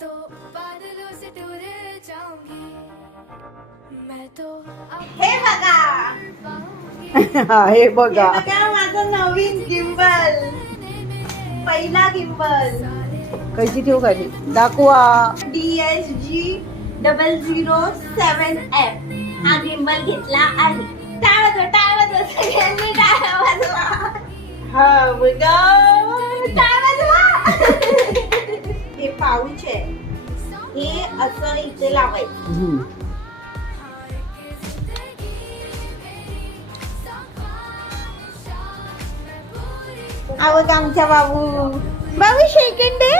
तो बादलों से टूर जाऊंगी मैं तो हे बघा हा हे हे बघा बघा माझं नवीन गिम्बल पहिला गिम्बल कैची ठेवू खाली दाखवा DSG 007F हा गिम्बल घेतला आहे. टाळा वाजवा सगळ्यांनी टाळा वाजवा. हा बघा टाळा वाजवा. हे पाऊच आहे, हे असं इथे लावायचं. हम्म. आवड आमच्या बाबू बाबू सेकंड डे